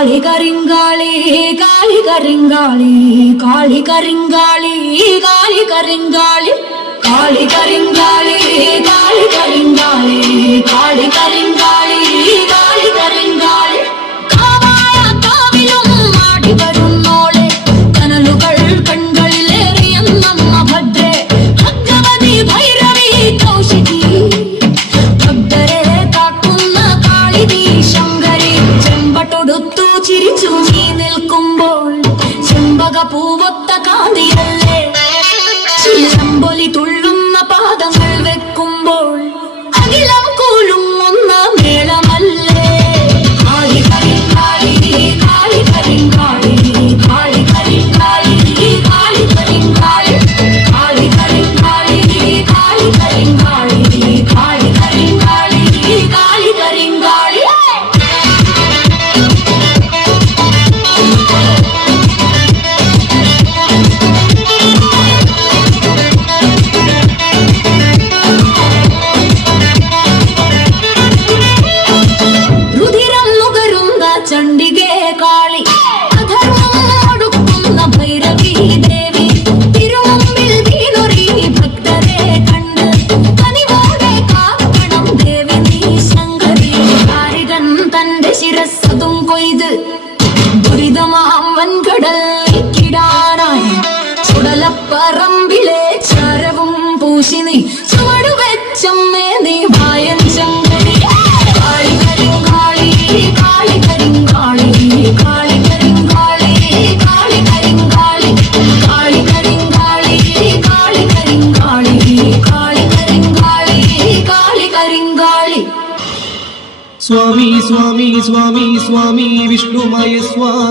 കാളി കരിങ്കാളി കാളി കരിങ്കാളി കാളി കരിങ്കാളി കാളി കരിങ്കാളി കാളി കരിങ്കാളി കാളി കരിങ്കാളി കാളി കരിങ്കാളി കാളി കരിങ്കാളി കാവായ കാവിലും ആടി വരുന്നോളെ കനലുകൾ കൺകളിലേറിയെന്നമ്മ ഭദ്രേ ഭഗവതി ഭൈരവി കൗശികി ഭക്തരെ കാക്കുന്ന കാളിനി ശങ്കരി ചെമ്പട്ടൊടുത്തു ചിരിച്ചു നീ നിൽക്കുമ്പോൾ ചെമ്പക പൂവൊത്ത കാന്തിയല്ലേ ചിലമ്പൊലി തുള്ളുന്ന പാദങ്ങൾ വെക്കുമ്പോൾ അഖിലം കൂലും ഒന്ന മേളമല്ലേ കാളി കരിങ്കാളി കാളി കരിങ്കാളി കാളി കരിങ്കാളി കാളി കരിങ്കാളി കാളി കരിങ്കാളി കാളി കരിങ്കാളി കാളി കരിങ്കാളി കാളി കരിങ്കാളി ചണ്ഡികേ കാളി അധർമ്മം ഒടുക്കുന്ന ഭൈരവി ദേവി തിരുമുമ്പിൽ വീണൊരി ഭക്തരെ കണ്ട് കനിവോടെ കാക്കണം ദേവി നീ ശങ്കരി കാരികൻ തന്റെ ശിരസ്സതും കൊയ്ത് ദുരിതമാം വൻകടൽ കിടാനായി ചുടലപ്പറമ്പിലെ ചാരവും പൂശി നീ ചുവടുവെച്ചമ്മേ നീ വായൻ ശങ്കരി കാളി കരിങ്കാളി കാളി കരിങ്കാളി കാളി കരിങ്കാളി കാളി കരിങ്കാളി കാളി കരിങ്കാളി കാളി കരിങ്കാളി കാളി കരിങ്കാളി കാളി കരിങ്കാളി സ്വാമി സ്വാമി സ്വാമി സ്വാമി വിഷ്ണുമായ സ്വാമി